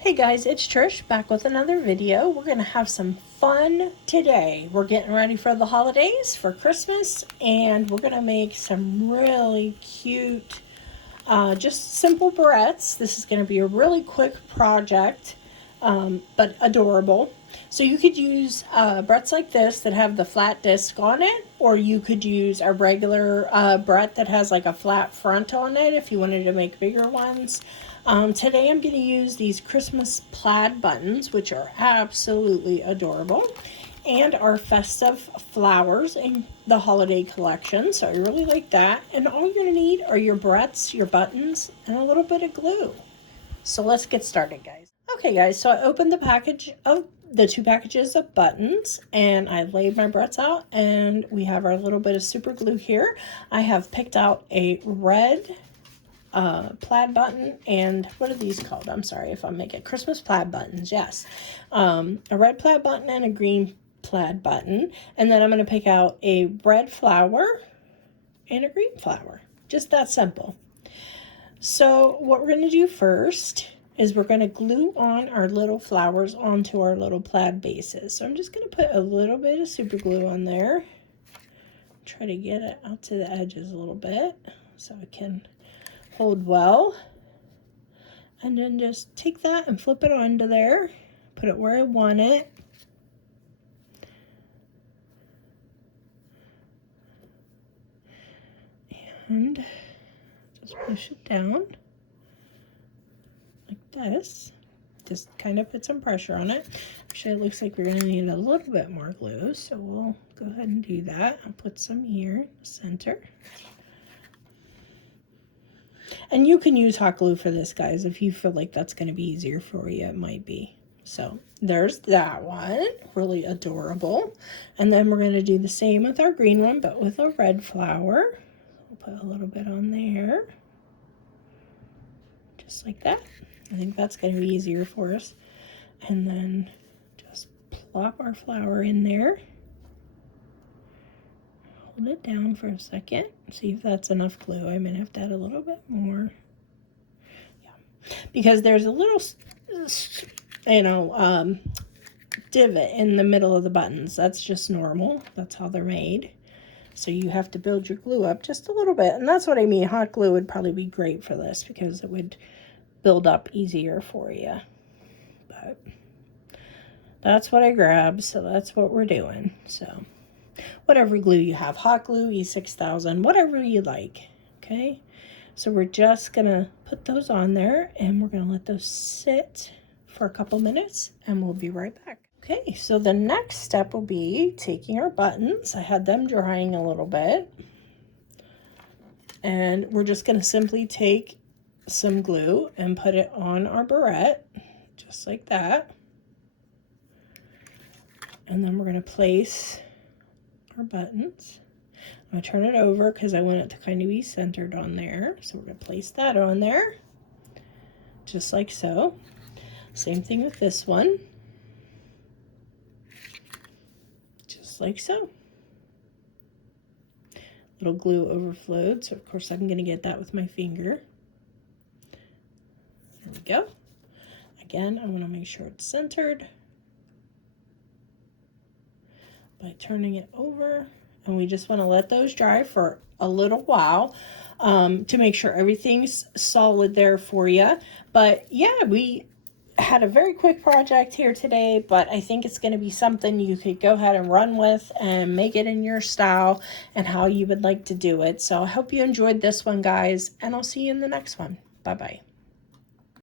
Hey guys, it's Trish back with another video. We're going to have some fun today. We're getting ready for the holidays, for Christmas, and we're going to make some really cute, just simple barrettes. This is going to be a really quick project, but adorable. So you could use barrettes like this that have the flat disc on it, or you could use a regular barrette that has like a flat front on it if you wanted to make bigger ones. Today I'm going to use these Christmas plaid buttons, which are absolutely adorable, and our festive flowers in the holiday collection. So I really like that. And all you're going to need are your barrettes, your buttons, and a little bit of glue. So let's get started, guys. Okay, guys, so I opened the two packages of buttons, and I laid my barrettes out, and we have our little bit of super glue here. I have picked out a red plaid button, and what are these called? I'm sorry if I'm making Christmas plaid buttons. Yes, a red plaid button and a green plaid button, and then I'm going to pick out a red flower and a green flower. Just that simple. So what we're going to do first is we're going to glue on our little flowers onto our little plaid bases. So I'm just going to put a little bit of super glue on there. Try to get it out to the edges a little bit so it can hold well. And then just take that and flip it onto there. Put it where I want it. And just push it down like this. Just kind of put some pressure on it. Actually, it looks like we're going to need a little bit more glue, so we'll go ahead and do that. I'll put some here in the center. And you can use hot glue for this, guys. If you feel like that's going to be easier for you, it might be. So there's that one. Really adorable. And then we're going to do the same with our green one, but with a red flower. We'll put a little bit on there. Just like that. I think that's going to be easier for us. And then just plop our flower in there. Hold it down for a second. See if that's enough glue. I might have to add a little bit more. Yeah. Because there's a little, divot in the middle of the buttons. That's just normal. That's how they're made. So you have to build your glue up just a little bit. And that's what I mean. Hot glue would probably be great for this because it would build up easier for you. But that's what I grabbed, so that's what we're doing. So whatever glue you have, hot glue, E6000, whatever you like. Okay, so we're just gonna put those on there, and we're gonna let those sit for a couple minutes, and we'll be right back. Okay, so the next step will be taking our buttons. I had them drying a little bit, and we're just gonna simply take some glue and put it on our barrette, just like that. And then we're going to place our buttons. I'm going to turn it over because I want it to kind of be centered on there. So we're going to place that on there, just like so. Same thing with this one, just like so. Little glue overflowed, so of course I'm going to get that with my finger. There we go. Again, I want to make sure it's centered by turning it over, and we just want to let those dry for a little while to make sure everything's solid there for you. But yeah, we had a very quick project here today, but I think it's going to be something you could go ahead and run with and make it in your style and how you would like to do it. So I hope you enjoyed this one, guys, and I'll see you in the next one. Bye-bye.